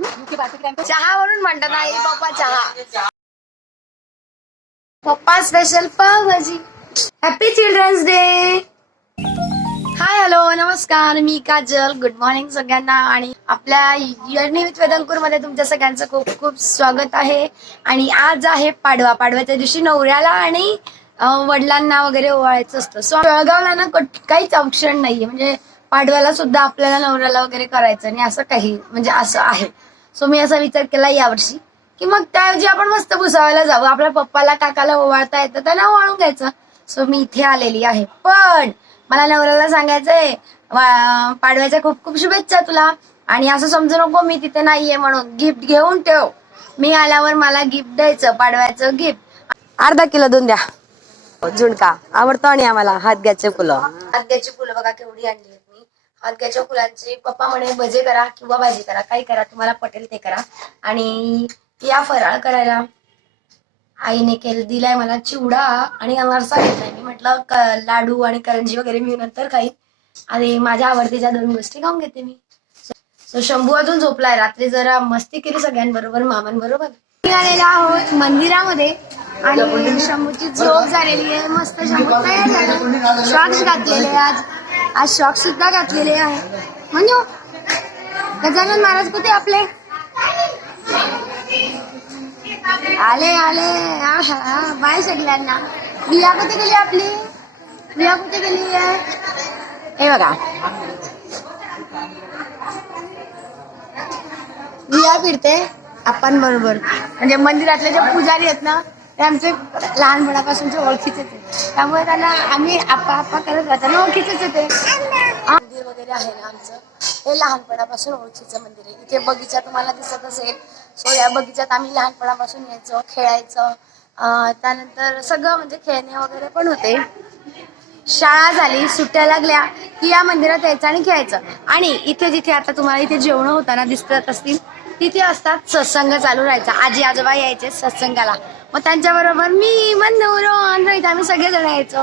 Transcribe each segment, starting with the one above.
चहा म्हणून म्हणतात आई पप्पा चहा. पप्पा special pav bhaji. Happy children's day. Hi hello नमस्कार, मी काजल. गुड मॉर्निंग सगळ्यांना. आणि आपल्या जर्नी विथ वेदंकुर मध्ये तुमच्या सगळ्यांचं खूप खूप स्वागत आहे. आणि आज आहे पाडवा. पाडव्याच्या दिवशी नवऱ्याला आणि वडिलांना वगैरे ओवाळायचं असतं. सो बेळगावला ना काहीच ऑप्शन नाहीये, म्हणजे पाडव्याला सुद्धा आपल्याला नवऱ्याला वगैरे करायचं नाही असं काही, म्हणजे असं आहे. सो मी असा विचार केला यावर्षी की मग त्याऐवजी आपण मस्त भुसावळ्याला जाऊ. आपल्या पप्पाला काकाला ओवाळता येतं, त्यांना ओवाळून घ्यायचं. सो मी इथे आलेली आहे. पण मला नवऱ्याला सांगायचंय पाडव्याच्या खूप खूप शुभेच्छा तुला. आणि असं समजू नको मी तिथे नाहीये म्हणून. गिफ्ट घेऊन ठेव, मी आल्यावर मला गिफ्ट द्यायचं, पाडव्याचं गिफ्ट. अर्धा किलो दून द्या. झुणका आवडतो. आणि आम्हाला हातग्याचे फुलं. हातग्याची फुलं बघा केवढी आणली आहेत मी. हातग्याच्या फुलांची पप्पा म्हणे भजे करा किंवा भाजी करा, काही करा तुम्हाला पटेल ते करा. आणि या फराळ करायला आईने दिलाय मला चिवडा आणि अनारसा घेतलाय. मी म्हटलं लाडू आणि करंजी वगैरे मी नंतर खाईन, आणि माझ्या आवडतीच्या 2 गोष्टी खाऊन घेते मी. सो शंभू अजून झोपलाय. रात्री जरा मस्ती केली सगळ्यांबरोबर, मामांबरोबर. आलेला आहोत मंदिरामध्ये आणि शंभूची झोप झालेली आहे. मस्त शंभू तयार झाला. शॉक्स घातलेले आज शॉक्स सुद्धा घातलेले आहे. म्हणजे गजानन महाराज कुठे आपले आले आले. बाय सगळ्यांना. रिया कुठे गेली आपली? रिया कुठे गेली आहे? हे बघा रिया फिरते आपण बरोबर. म्हणजे मंदिरातले जे पुजारी आहेत ना ते आमचे लहानपणापासूनचे ओळखीचे होते, त्यामुळे त्यांना आम्ही आप्पा करत राहताना ओळखीचेच होते. मंदिर वगैरे आहे ना आमचं, हे लहानपणापासून ओळखीचं मंदिर आहे. इथे बगीचा तुम्हाला दिसत असेल. सो या बगीच्यात आम्ही लहानपणापासून यायचो, खेळायचं. त्यानंतर सगळं म्हणजे खेळणे वगैरे पण होते. शाळा झाली, सुट्ट्या लागल्या की या मंदिरात यायचं आणि खेळायचं. आणि इथे जिथे आता तुम्हाला इथे जेवण होताना दिसत असतील तिथे असतात सत्संग चालू राहायचा. आजी आजोबा यायचे सत्संगाला, मग त्यांच्याबरोबर मी मन्नू रोहन रोहित आम्ही सगळेजण यायचो.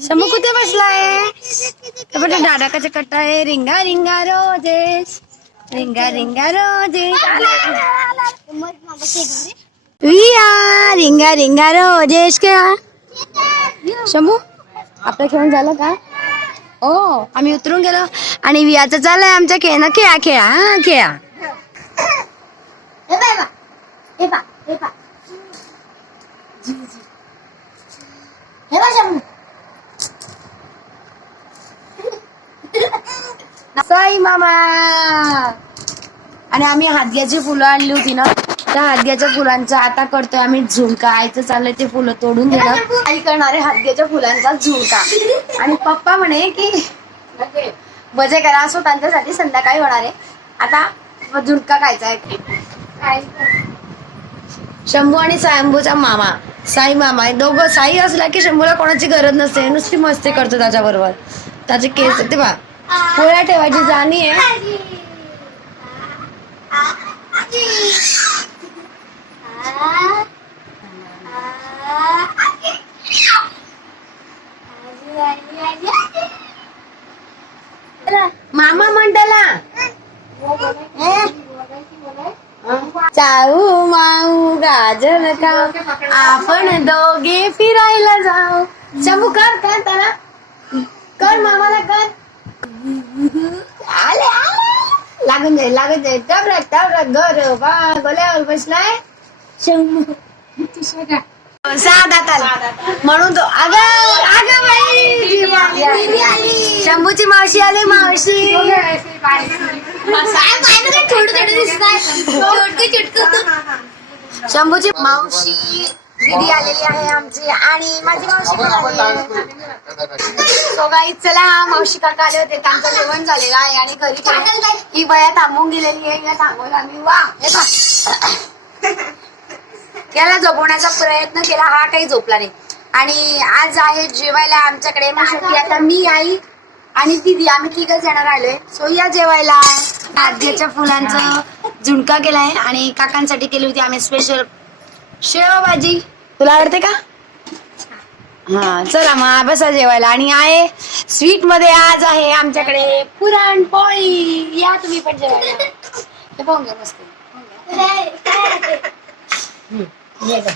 शंभू कुठे बसलाय? दादाकाचा कट्टा आहे. रिंगा रिंगा रोजेस, रिंगा रिंगा रोजेस. रिंगा रिंगा रोजेस. क्या शंभू आपलं खेळून झालं का? हो आम्ही उतरून गेलो. आणि वियाचं चाललंय आमच्या खेळणं. खेळा खेळा हा खेळा. साई मामा. आणि आम्ही हातग्याची फुलं आणली होती ना, त्या हातग्याच्या फुलांचा आता करतोय आम्ही झुणका. आईचं चाललंय ते फुलं तोडून देणं. आई करणार आहे हातग्याच्या फुलांचा झुणका. आणि पप्पा म्हणे की भजे करा, असो त्यांच्यासाठी संध्याकाळी होणार आहे. आता झुणका खायचा आहे. शंभू आणि शंभूचा मामा साई मामा, दोघं. साई असला की शंभूला कोणाची गरज नसते, नुसती मस्ती करतो त्याच्याबरोबर. त्याचे केस ते बा पोळ्या ठेवायची जाणी आहे. मामा म्हणताला चाऊ माऊ गाजर का आपण दोघे फिरायला जाऊ. शंभू कर कर त्याला कर, मामाला कर. आले आले लागून जाईल टबरत घर बा गोल्यावर बसलाय शंभू. म्हणून तो अगं बाई शंभूची मावशी आली. मावशी शंभूची मावशी दीदी आलेली आहे आमची, आणि माझी मावशी पण आली. चला मावशी काका आले होते, त्यांचं जेवण झालेलं आहे आणि घरी ही बया थांबून गेलेली आहे. या थांबवलं आम्ही. वा याला झोपवण्याचा प्रयत्न केला, हा काही झोपला नाही. आणि आज आहे जेवायला आमच्याकडे. मग शेवटी आता मी, आई आणि दीदी आम्ही 3घच जण आलोय. सो या जेवायला. आद्याच्या फुलांचा झुणका केलाय आणि काकांसाठी केली होती आम्ही स्पेशल शेव भाजी. तुला आवडते का? हा चला मग बसा जेवायला. आणि आहे स्वीट मध्ये आज आहे आमच्याकडे पुरणपोळी. या तुम्ही पण जेवायला. ते पाहून घ्या मस्त.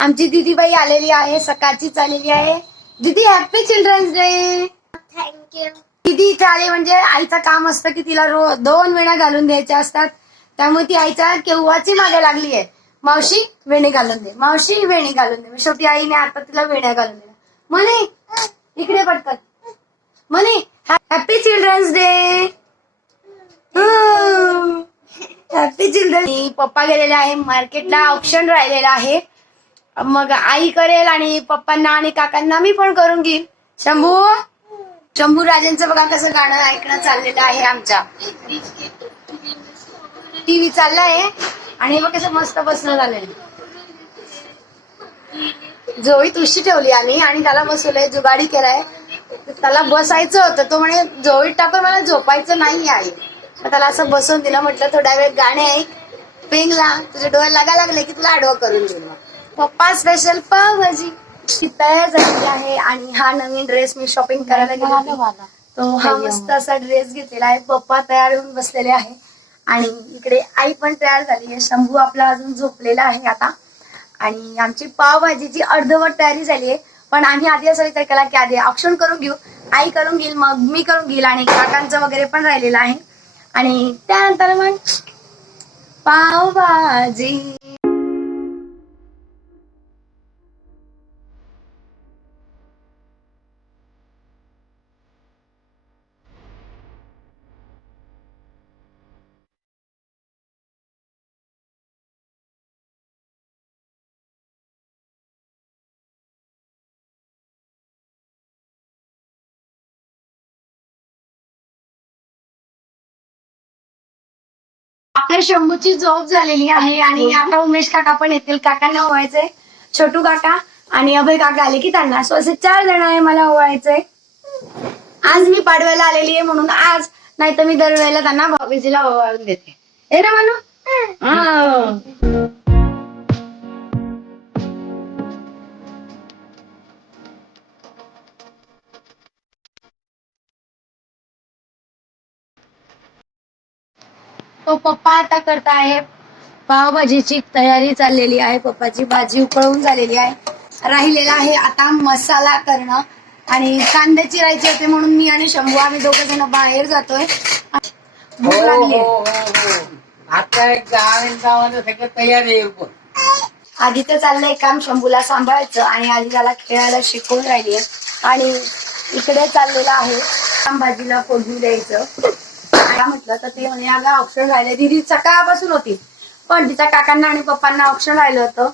आमची दीदीबाई आलेली आहे, सकाळचीच आलेली आहे. दीदी हॅपी चिल्ड्रन्स डे. थँक्यू. दीदी इथे आले म्हणजे आईचं काम असतं की तिला 2 वेण्या घालून द्यायच्या असतात. त्यामुळे ती आईच्या केव्हाची मागे लागली आहे. मावशी वेणी घालून दे, मावशी वेणी घालून दे. शेवटी आईने आता तिला वेण्या घालून दिल्या. म्हणे इकडे पटकन म्हणे happy children's day. Happy children. पप्पा गेलेले आहे मार्केटला, ऑप्शन राहिलेला आहे. मग आई करेल आणि पप्पांना आणि काकांना मी पण करून घेईल. शंभू राजांचं बघा कसं गाणं ऐकणं चाललेलं आहे. आमच्या टीव्ही चाललाय आणि बघ कसं मस्त बसणं झालंय. जोळी तुळशी ठेवली आम्ही आणि त्याला बसवलंय, जुगाडी केलाय. त्याला बसायचं होतं, तो म्हणे जोळीत टाकून मला झोपायचं नाही आहे. त्याला असं बसवून दिलं. म्हटलं थोड्या वेळ गाणे ऐक, पेंगला तुझ्या डोळ्याला लागा लागले की तुला आडवं करून देईल. पप्पा स्पेशल पावभाजी तयार झालेली आहे. आणि हा नवीन ड्रेस मी शॉपिंग करायला गेलो, तो हा मस्त असा ड्रेस घेतलेला आहे. पप्पा तयार होऊन बसलेले आहे आणि इकडे आई पण तयार झाली आहे. शंभू आपला अजून झोपलेला आहे आता. आणि आमची पावभाजीची अर्धवट तयारी झाली आहे. पण आम्ही आधी असा विचार केला की आधी औक्षण करून घेऊ, आई करून घेईल, मग मी करून घेईल आणि काकांचं वगैरे पण राहिलेलं आहे. आणि त्यानंतर मग पावभाजी. आपल्या शंभूची झोप झालेली आहे आणि आता उमेश काका पण येतील. काकांना ओवायचंय. छोटू काका आणि अभय काका आले की त्यांना, सो असे 4 जण आहे मला ओवायचंय. आज मी पाडव्याला आलेली आहे म्हणून आज, नाही तर मी दरवेळेला त्यांना भाऊबीजीला ओवाळून देते. ए रे म्हणू. तो पप्पा आता करत आहे पावभाजीची तयारी चाललेली आहे. पप्पाची भाजी उकळून झालेली आहे. राहिलेला आहे आता मसाला करणं आणि कांदे चिरायचे होते म्हणून मी आणि शंभू आम्ही 2 जण बाहेर जातोय. भूक लागली. आधी तर चाललंय काम शंभूला सांभाळायचं आणि आधी त्याला खेळायला शिकवून राहिली आहे. आणि इकडे चाललेलं आहे भाजीला फोडणी द्यायचं. म्हटलं तर ते म्हणे अगं ऑप्शन राहिले. दिदी सकाळपासून होती पण तिच्या काकांना आणि पप्पांना ऑप्शन राहिलं होतं.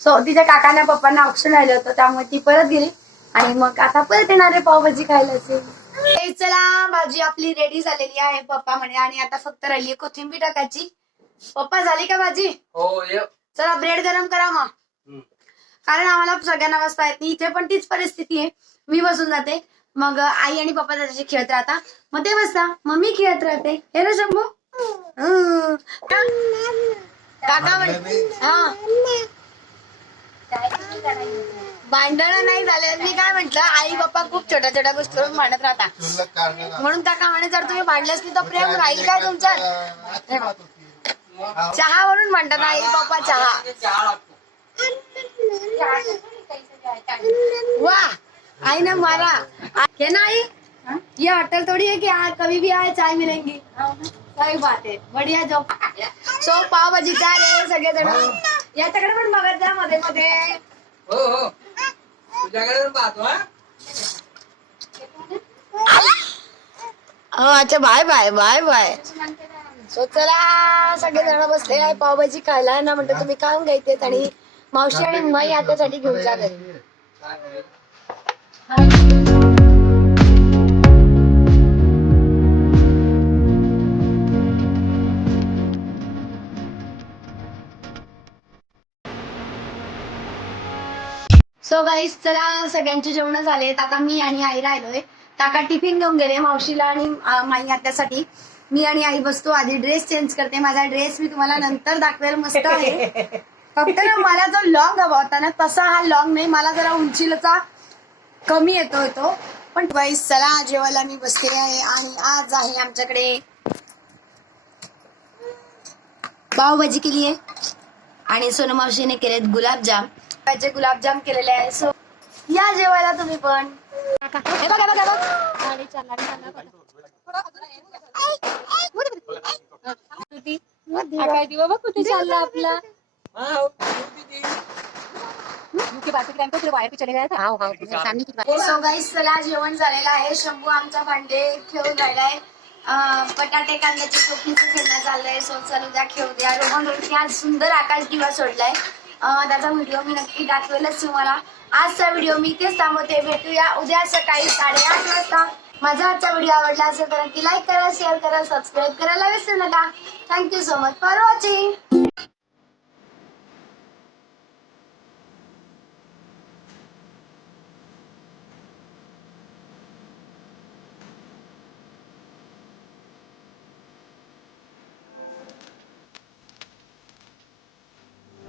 सो तिच्या काकांना पप्पांना ऑप्शन राहिलं होतं त्यामुळे ती परत गेली आणि मग आता परत येणारे पावभाजी खायला असेल. चला भाजी आपली रेडी झालेली आहे पप्पा म्हणे. आणि आता फक्त राहिली कोथिंबीर टाकायची. पप्पा झाली का भाजी? हो. चला ब्रेड गरम करा मग, कारण आम्हाला सगळ्यांना बसता येत नाही. इथे पण तीच परिस्थिती आहे. मी बसून जाते, मग आई आणि पप्पा त्याच्याशी खेळत राहता, मग ते बसता, मग मी खेळत राहते. हे ना शंभू. काका म्हणे हा भांडण नाही झाले. मी काय म्हंटल, आई बाप्पा खूप छोट्या छोट्या गोष्टीवरून भांडत राहता म्हणून काका म्हणे जर तुम्ही भांडलेच नाही तर प्रेम राहील काय तुमच्यात. चहावरून म्हणतात आई बाप्पा चहा. वा आई ने मारा है ना आई. ये होटल थोड़ी है कि कभी भी आए चाय मिलेंगी. सही बात आहे. बढ़िया जॉब. सो पावभाजी तयार आहे. सगळेजण याच्याकडे पण बघत जा मध्ये मध्ये. हो तुझ्याकडे पाहतो. अच्छा bye bye bye bye. So चला सगळेजण बसले आहे पावभाजी खायला ना. म्हणतो तुम्ही काम घ्यायचे आणि मावशी आणि माई याच्यासाठी घेऊन जा घरी. सो गाईस चला सगळ्यांचे जेवण झालेत. आता मी आणि आई राहिलोय. काका टिफिन घेऊन गेले मावशीला आणि माई आत्यासाठी. मी आणि आई बसतो. आधी ड्रेस चेंज करते. माझा ड्रेस मी तुम्हाला नंतर दाखवेल. मस्त आहे. फक्त ना मला जो लॉंग हवा होता ना तसा हा लॉंग नाही. मला जरा उंचीचा कमी येतोय तो, पण वाईस चला जेवायला मी बसलेले आहे आणि आज आहे आमच्याकडे पावभाजी केली आहे आणि सोनू मावशीने केलेत गुलाबजाम. त्याचे गुलाबजाम केलेले आहे. सो या जेवायला तुम्ही पण. हे बघा बघा बघ कुठे चालला आपला. सो गाईस चला जेवण झालेलं आहे. शंभू आमचा भांडे खेळून राहिलाय. बटाटे कांद्याची चटणीचं खेळणं चाललंय. सो चल उद्या खेळू द्या. रोहन रोहितने आज सुंदर आकाश दिवा सोडलाय. त्याचा व्हिडिओ मी नक्की दाखवेलच तुम्हाला. आजचा व्हिडिओ मी इथेच थांबवते. भेटूया उद्या सकाळी 8:30 वाजता. माझा आजचा व्हिडिओ आवडला असेल तर नक्की लाईक करा, शेअर करा, सबस्क्राईब करायला विसरू नका. Thank you so much for watching.